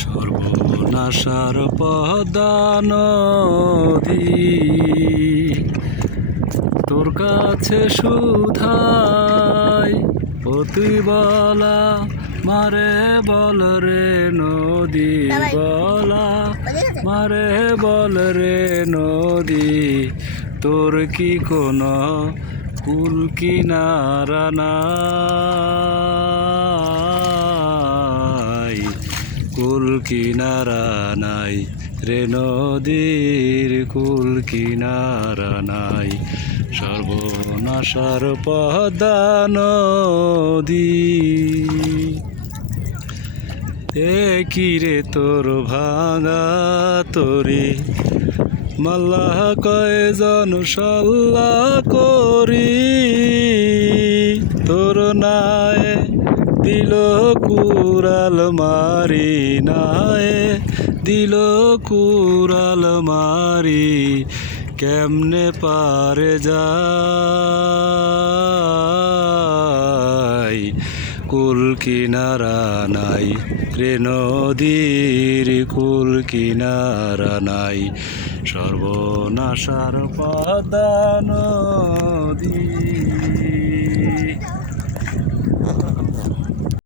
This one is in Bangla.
সর্বনাশার পদ্মা নদী তোর কাছে সুধাই ও তুই বলা মারে বল রে নদী বলা মারে বল রে নদী তোর কি কোনো কুল কিনারা নাই কুল কিনারা নাই রে নদীর কুল কিনারা নাই সর্বনাশার পদ্মা নদী কি রে তোর ভাঙা তোরে মাল্লা কয়জন সল্লা করি তোর নায় দিল কুরাল মারি নায় দিল কুরাল মারি কেমনে পারে যাই কুল কিনারা নাই রে নদীর কুল কিনারা নাই সর্বনাশার পদ্মা নদী।